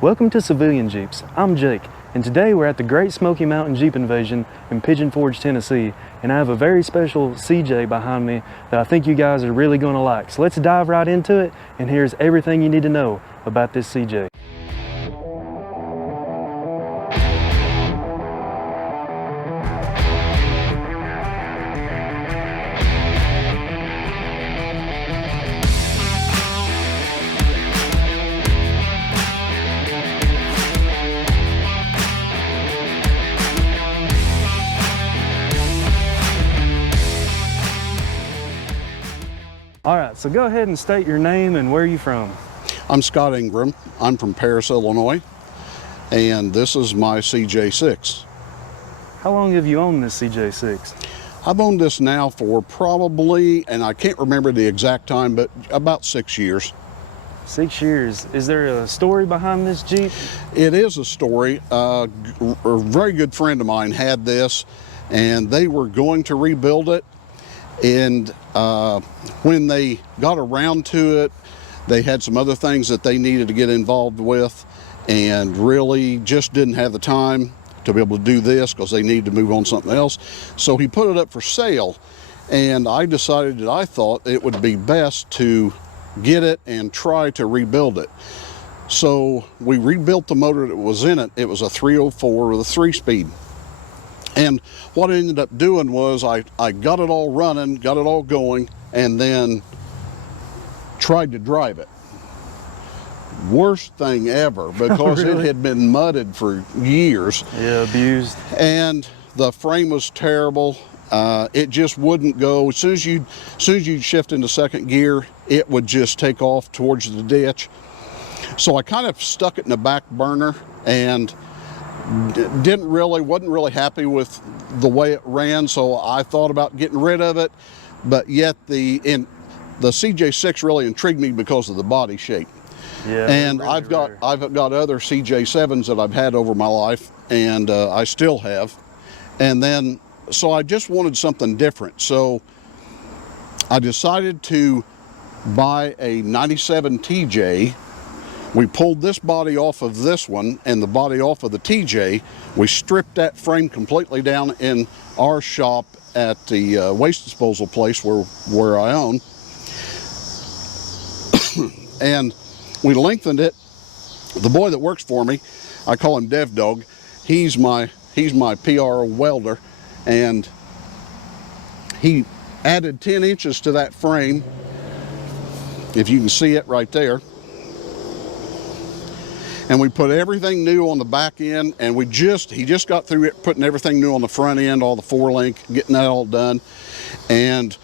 Welcome to Civilian Jeeps. I'm Jake, and today we're at the Great Smoky Mountain Jeep Invasion in Pigeon Forge, Tennessee, and I have a very special CJ behind me that I think you guys are really going to like. So let's dive right into it, and here's everything you need to know about this CJ. All right, so go ahead and state your name and where you're from. I'm Scott Ingram. I'm from Paris, Illinois, and this is my CJ6. How long have you owned this CJ6? I've owned this now for probably, and I can't remember the exact time, but about 6 years. 6 years. Is there a story behind this Jeep? It is a story. A very good friend of mine had this, and they were going to rebuild it. And when they got around to it, they had some other things that they needed to get involved with, and really just didn't have the time to be able to do this because they needed to move on to something else. So he put it up for sale, and I decided that I thought it would be best to get it and try to rebuild it. So we rebuilt the motor that was in it. It was a 304 with a 3-speed. And what I ended up doing was I got it all running, got it all going, and then tried to drive it. Worst thing ever, because Really? It had been mudded for years. Yeah, abused. And the frame was terrible. It just wouldn't go. As soon as you'd shift into second gear, it would just take off towards the ditch. So I kind of stuck it in the back burner and wasn't really happy with the way it ran, so I thought about getting rid of it. But yet the CJ6 really intrigued me because of the body shape. Yeah, And really I've got rare. other CJ7s that I've had over my life, and I still have. And then so I just wanted something different, so I decided to buy a 97 TJ. We pulled this body off of this one and the body off of the TJ. We stripped that frame completely down in our shop at the waste disposal place where I own. And we lengthened it. The boy that works for me, I call him Dev Dog, he's my PRO welder, and he added 10 inches to that frame, if you can see it right there. And we put everything new on the back end, and he just got through it, putting everything new on the front end, all the 4-link, getting that all done. And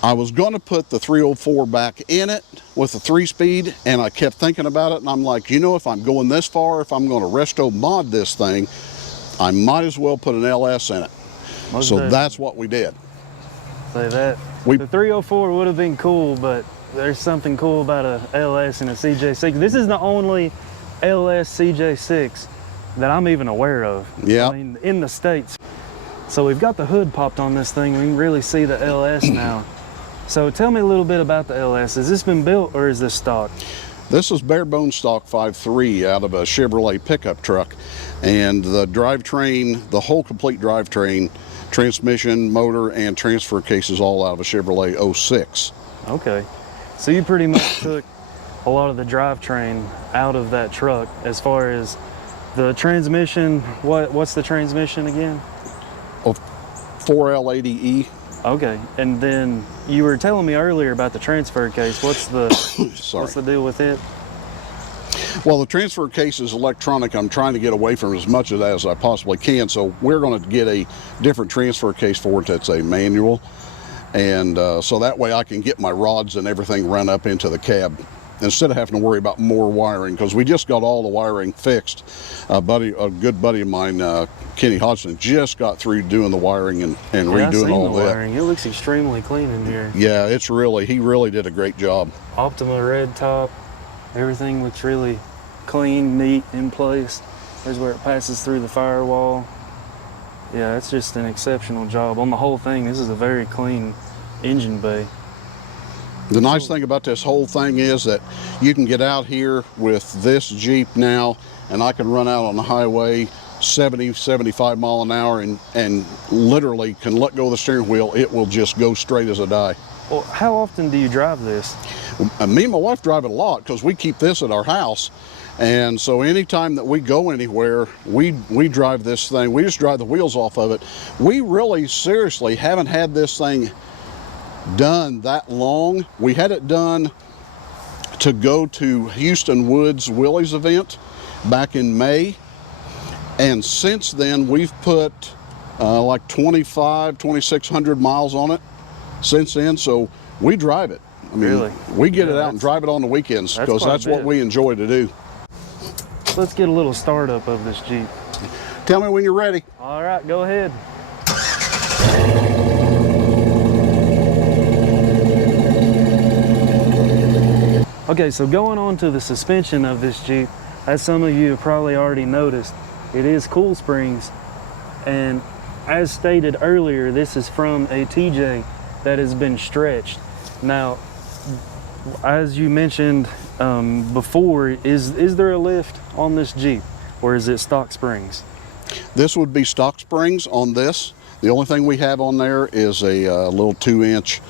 I was going to put the 304 back in it with the 3-speed, and I kept thinking about it, and I'm like, you know, if I'm going this far, if I'm going to resto mod this thing, I might as well put an LS in it. So that's what we did. Say that. The 304 would have been cool, but there's something cool about a LS and a CJ6. This is the only LS CJ6 that I'm even aware of. Yeah. I mean, in the States. So we've got the hood popped on this thing. We can really see the LS now. So tell me a little bit about the LS. Has this been built or is this stock? This is bare bone stock 5.3 out of a Chevrolet pickup truck. And the drivetrain, the whole complete drivetrain, transmission, motor, and transfer case is all out of a Chevrolet 06. Okay. So you pretty much took a lot of the drivetrain out of that truck. As far as the transmission, what's the transmission again? 4L80E. Okay, and then you were telling me earlier about the transfer case. What's the what's the deal with it? Well, the transfer case is electronic. I'm trying to get away from as much of that as I possibly can, so we're going to get a different transfer case for it that's a manual. And so that way I can get my rods and everything run up into the cab instead of having to worry about more wiring, because we just got all the wiring fixed. A good buddy of mine, Kenny Hodgson, just got through doing the wiring and redoing all that. Wiring. It looks extremely clean in here. Yeah, he really did a great job. Optima red top. Everything looks really clean, neat, in place. There's where it passes through the firewall. Yeah, it's just an exceptional job on the whole thing. This is a very clean engine bay. The nice thing about this whole thing is that you can get out here with this Jeep now, and I can run out on the highway 70, 75 mile an hour and literally can let go of the steering wheel. It will just go straight as a die. Well, how often do you drive this? Me and my wife drive it a lot because we keep this at our house. And so anytime that we go anywhere, we drive this thing. We just drive the wheels off of it. We really seriously haven't had this thing done that long. We had it done to go to Houston Woods Willie's event back in May. And since then, we've put like 2,600 miles on it since then. So we drive it. I mean, really? We get it out and drive it on the weekends because that's what we enjoy to do. Let's get a little startup of this Jeep. Tell me when you're ready. All right, go ahead. Okay, so going on to the suspension of this Jeep, as some of you have probably already noticed, it is cool springs, and as stated earlier, this is from a TJ that has been stretched. Now, as you mentioned before, is there a lift on this Jeep, or is it stock springs? This would be stock springs on this. The only thing we have on there is a little 2-inch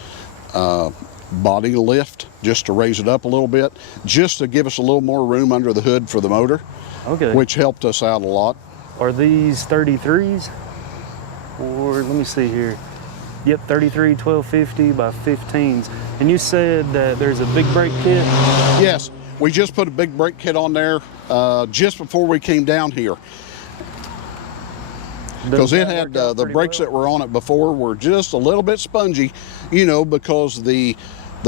body lift just to raise it up a little bit, just to give us a little more room under the hood for the motor. Okay. Which helped us out a lot. Are these 33s? Or let me see here. Yep, 33 1250 by 15s. And you said that there's a big brake kit? Yes, we just put a big brake kit on there just before we came down here. Because it had the brakes that were on it before were just a little bit spongy, you know, because the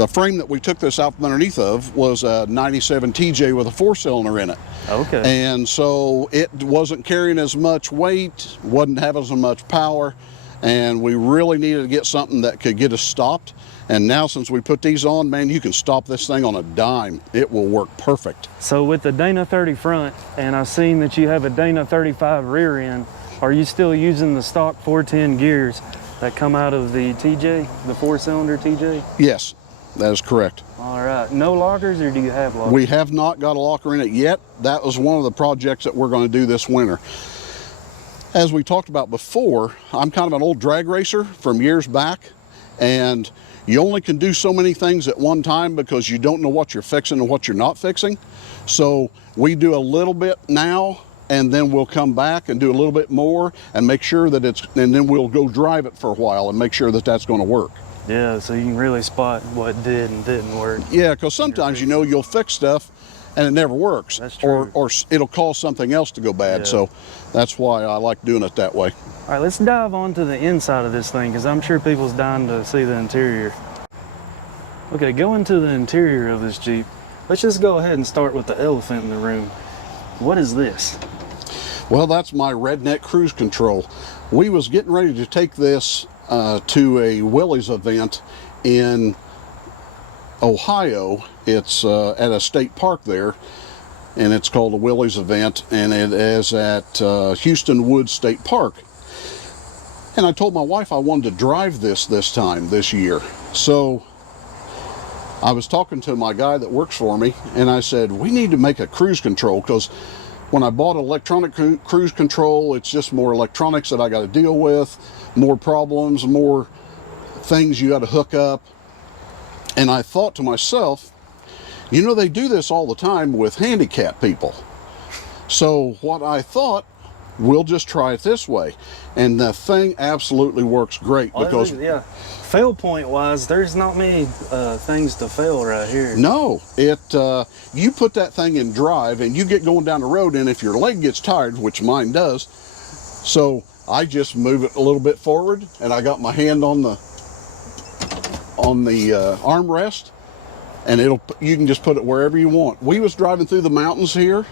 frame that we took this out from underneath of was a 97 TJ with a 4-cylinder in it. Okay. And so it wasn't carrying as much weight, wasn't having as much power, and we really needed to get something that could get us stopped. And now since we put these on, man, you can stop this thing on a dime. It will work perfect. So with the Dana 30 front, and I've seen that you have a Dana 35 rear end, are you still using the stock 410 gears that come out of the TJ, the 4-cylinder TJ? Yes, that is correct. All right, no lockers, or do you have lockers? We have not got a locker in it yet. That was one of the projects that we're going to do this winter. As we talked about before, I'm kind of an old drag racer from years back, and you only can do so many things at one time because you don't know what you're fixing and what you're not fixing. So we do a little bit now, and then we'll come back and do a little bit more and make sure that and then we'll go drive it for a while and make sure that that's going to work. Yeah, so you can really spot what did and didn't work. Yeah, because sometimes, you know, you'll fix stuff and it never works. That's true. Or it'll cause something else to go bad. Yeah. So that's why I like doing it that way. All right, let's dive on to the inside of this thing because I'm sure people's dying to see the interior. Okay, going to the interior of this Jeep, let's just go ahead and start with the elephant in the room. What is this? Well, that's my redneck cruise control. We was getting ready to take this to a Willie's event in Ohio. It's at a state park there, and it's called a Willie's event, and it is at Houston Woods State Park. And I told my wife I wanted to drive this this year. So I was talking to my guy that works for me, and I said, we need to make a cruise control, because when I bought an electronic cruise control, it's just more electronics that I got to deal with, more problems, more things you got to hook up. And I thought to myself, you know, they do this all the time with handicapped people. So what I thought, we'll just try it this way. And the thing absolutely works great because... Yeah. Fail point wise, there's not many things to fail right here. No, you put that thing in drive and you get going down the road, and if your leg gets tired, which mine does, so I just move it a little bit forward, and I got my hand on the armrest, and you can just put it wherever you want. We was driving through the mountains here,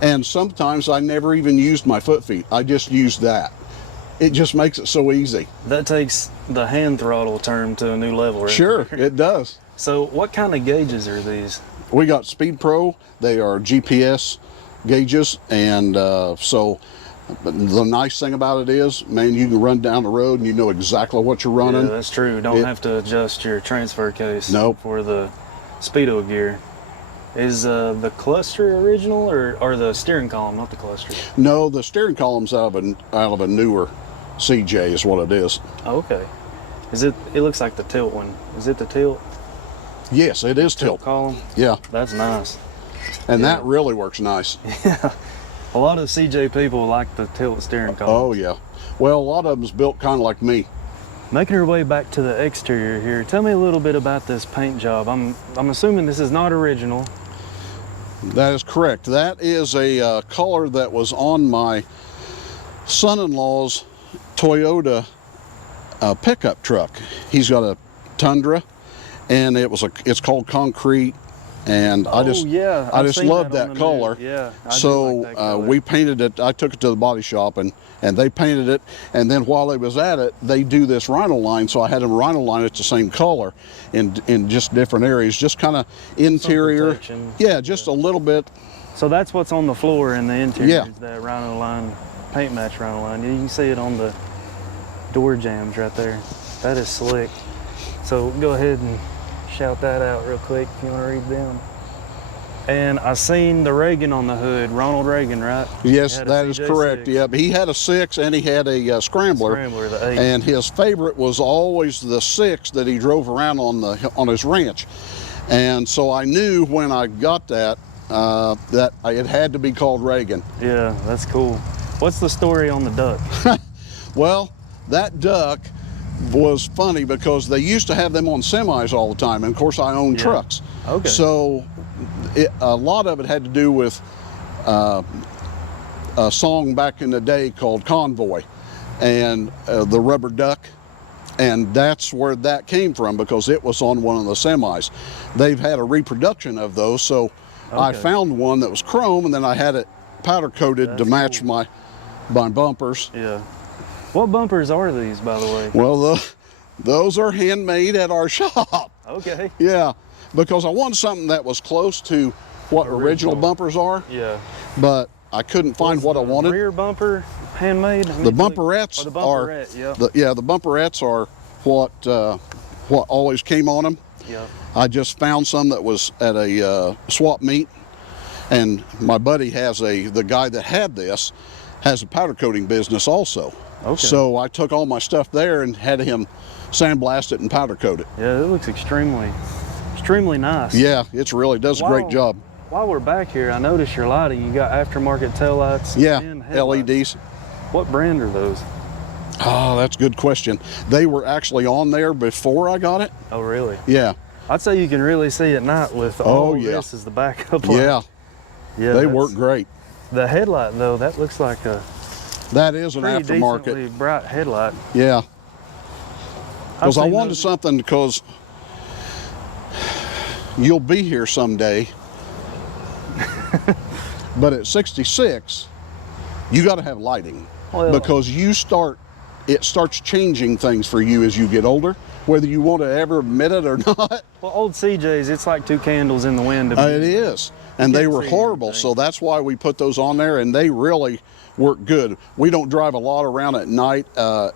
and sometimes I never even used my foot feet. I just used that. It just makes it so easy. That takes the hand throttle term to a new level, right? Sure, it does. So what kind of gauges are these? We got Speed Pro. They are GPS gauges, and so But the nice thing about it is, man, you can run down the road and you know exactly what you're running. Yeah, that's true. Don't have to adjust your transfer case Nope. for the Speedo gear. Is the cluster original or the steering column, not the cluster? No, the steering column's out of a newer CJ is what it is. Oh, okay. Is it? It looks like the tilt one. Is it the tilt? Yes, it is tilt. Column. Yeah, That's nice. and Yeah. that really works nice. Yeah. A lot of CJ people like the tilt steering column. Oh yeah. Well, a lot of them's built kind of like me. Making our way back to the exterior here, tell me a little bit about this paint job. I'm assuming this is not original. That is correct. That is a color that was on my son-in-law's Toyota pickup truck. He's got a Tundra, and it's called concrete. And I just love that color. Yeah. So we painted it. I took it to the body shop and they painted it. And then while they was at it, they do this rhino line. So I had them rhino line it the same color in just different areas, just kind of interior. Yeah, just a little bit. So that's what's on the floor in the interior. Yeah. Is that rhino line, paint match rhino line. You can see it on the door jambs right there. That is slick. So go ahead and shout that out real quick if you want to read them. And I seen the Reagan on the hood, Ronald Reagan, right? Yes, that is correct. CJ6. Yeah, but he had a 6 and he had a Scrambler. Scrambler, the 8. And his favorite was always the 6 that he drove around on his ranch. And so I knew when I got that that it had to be called Reagan. Yeah, that's cool. What's the story on the duck? Well, that duck was funny because they used to have them on semis all the time, and of course I own trucks. Okay. So a lot of it had to do with a song back in the day called Convoy and the rubber duck, and that's where that came from because it was on one of the semis. They've had a reproduction of those, so I found one that was chrome and then I had it powder coated to match my bumpers. Yeah. What bumpers are these, by the way? Well, those are handmade at our shop. Okay. Yeah, because I wanted something that was close to what original bumpers are. Yeah. But I couldn't find what I wanted. Rear bumper handmade? The bumperettes the bumperette, the bumperettes are what always came on them. Yeah. I just found some that was at a swap meet, and my buddy the guy that had this has a powder coating business also. Okay. So I took all my stuff there and had him sandblast it and powder coat it. Yeah, it looks extremely nice. Yeah, it really does a great job. While we're back here, I noticed your lighting. You got aftermarket taillights. Yeah, and headlights. LEDs. What brand are those? Oh, that's a good question. They were actually on there before I got it. Oh, really? Yeah. I'd say you can really see at night with this as the backup light. Yeah. Yeah. They work great. The headlight, though, that looks like a That is an pretty aftermarket. decently bright headlight. Yeah. Because I seen wanted those. something because you'll be here someday. But at 66, you got to have lighting. Well, because it starts changing things for you as you get older, whether you want to ever admit it or not. well, old CJs, it's like two candles in the wind. It is. And they can't were see horrible, anything. so that's why we put those on there, and they really work good. We don't drive a lot around at night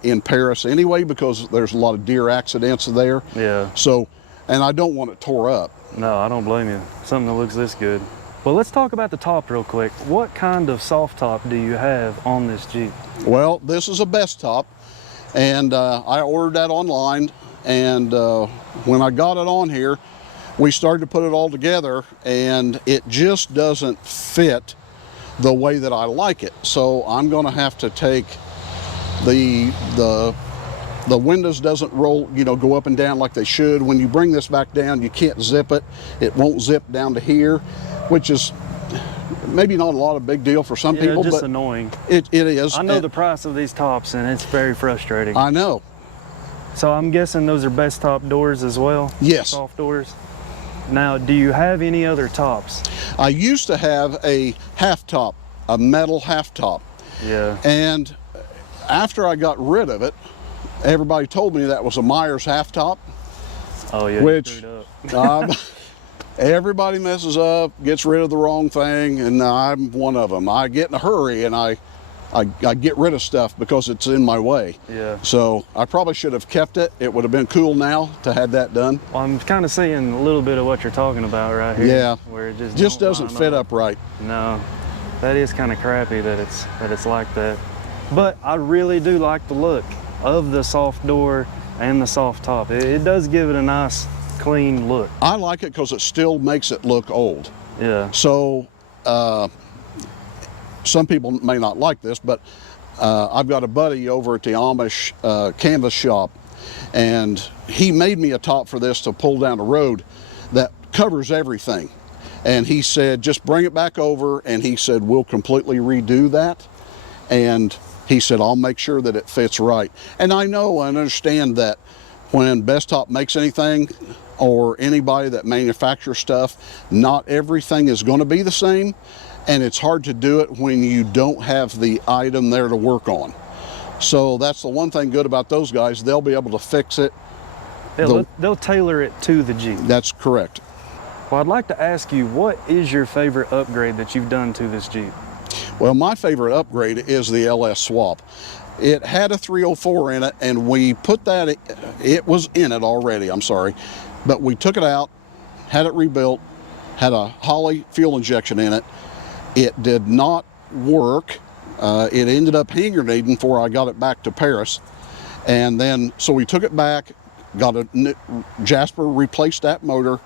in Paris anyway because there's a lot of deer accidents there. Yeah. So, and I don't want it tore up. No, I don't blame you. Something that looks this good. Well, let's talk about the top real quick. What kind of soft top do you have on this Jeep? Well, this is a best top, and I ordered that online, and when I got it on here, we started to put it all together, and it just doesn't fit the way that I like it. So I'm going to have to take the windows doesn't roll, go up and down like they should. When you bring this back down, you can't zip it. It won't zip down to here, which is maybe not a lot of big deal for some people, just but annoying. It is. I know the price of these tops, and it's very frustrating. I know. So I'm guessing those are best top doors as well? Yes. Soft doors? Now, do you have any other tops? I used to have a half top, a metal half top. Yeah. And after I got rid of it, everybody told me that was a Myers half top. Oh, yeah. Which you screwed up. everybody messes up, gets rid of the wrong thing, and I'm one of them. I get in a hurry and I I get rid of stuff because it's in my way. Yeah. So I probably should have kept it. It would have been cool now to have that done. Well, I'm kind of seeing a little bit of what you're talking about right here. Yeah. Where it Just doesn't fit up right. No, that is kind of crappy that it's like that. But I really do like the look of the soft door and the soft top. It does give it a nice, clean look. I like it because it still makes it look old. Yeah. So some people may not like this, but I've got a buddy over at the Amish canvas shop, and he made me a top for this to pull down the road that covers everything. And he said, just bring it back over, and he said, we'll completely redo that. And he said, I'll make sure that it fits right. And I know and understand that when Best Top makes anything, or anybody that manufactures stuff, not everything is going to be the same, and it's hard to do it when you don't have the item there to work on. So that's the one thing good about those guys. They'll be able to fix it. They'll tailor it to the Jeep. That's correct. Well, I'd like to ask you, what is your favorite upgrade that you've done to this Jeep? Well, my favorite upgrade is the LS swap. It had a 304 in it, and we put that, it was in it already, I'm sorry, but we took it out, had it rebuilt, had a Holley fuel injection in it. It did not work. It ended up hand grenading before I got it back to Paris. And then, so we took it back, got a, Jasper replaced that motor.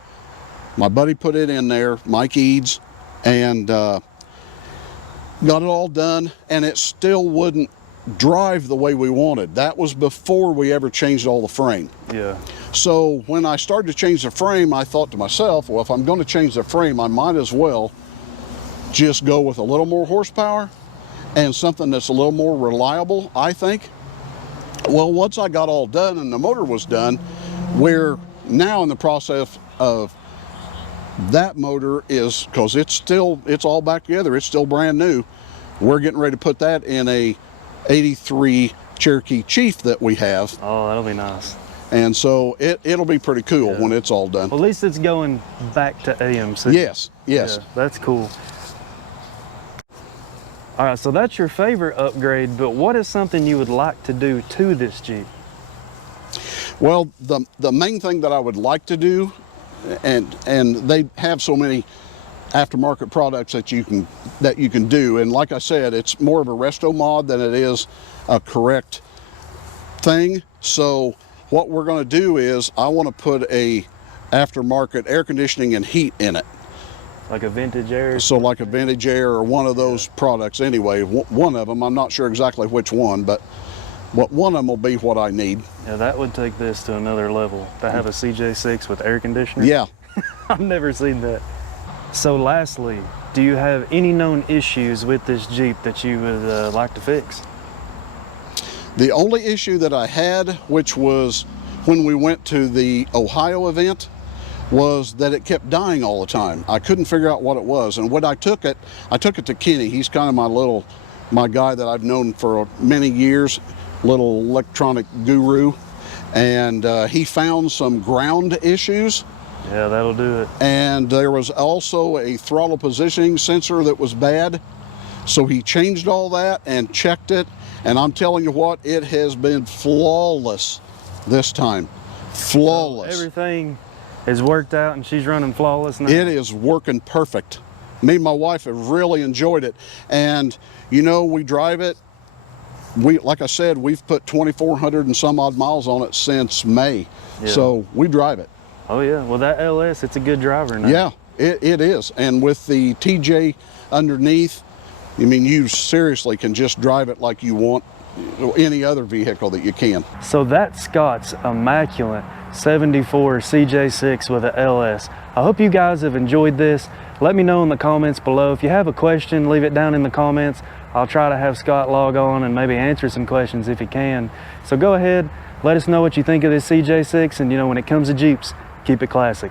My buddy put it in there, Mike Eads, and got it all done, and it still wouldn't drive the way we wanted. That was before we ever changed all the frame. Yeah. So when I started to change the frame, I thought to myself, well, if I'm going to change the frame, I might as well just go with a little more horsepower and something that's a little more reliable, I think. Well, once I got all done and the motor was done, we're now in the process of that motor is, because it's all back together, it's still brand new. We're getting ready to put that in a 83 Cherokee Chief that we have. Oh, that'll be nice. And so it'll be pretty cool when it's all done. Well, at least it's going back to AMC. Yes, yes. Yeah, that's cool. All right, so that's your favorite upgrade, but what is something you would like to do to this Jeep? Well, the main thing that I would like to do, and they have so many aftermarket products that you can do, and like I said, it's more of a resto mod than it is a correct thing. So what we're going to do is I want to put a aftermarket air conditioning and heat in it. Like a vintage air? So like a vintage air or one of those products anyway. One of them, I'm not sure exactly which one, but one of them will be what I need. Yeah, that would take this to another level, to have a CJ6 with air conditioning. Yeah. I've never seen that. So lastly, do you have any known issues with this Jeep that you would like to fix? The only issue that I had, which was when we went to the Ohio event, was that it kept dying all the time. I couldn't figure out what it was. And when I took it to Kenny. He's kind of my guy that I've known for many years, little electronic guru. And he found some ground issues. Yeah, that'll do it. And there was also a throttle positioning sensor that was bad. So he changed all that and checked it. And I'm telling you what, it has been flawless this time. Flawless. So everything is worked out and she's running flawless now? It is working perfect. Me and my wife have really enjoyed it. And you know, we drive it. Like I said, we've put 2,400 and some odd miles on it since May. Yeah. So we drive it. Oh yeah, well that LS, it's a good driver now. Yeah, it is. And with the TJ underneath, I mean, you seriously can just drive it like you want any other vehicle that you can. So that's Scott's immaculate 74 CJ6 with a LS. I hope you guys have enjoyed this. Let me know in the comments below. If you have a question, leave it down in the comments. I'll try to have Scott log on and maybe answer some questions if he can. So go ahead, let us know what you think of this CJ6, and you know, when it comes to Jeeps, keep it classic.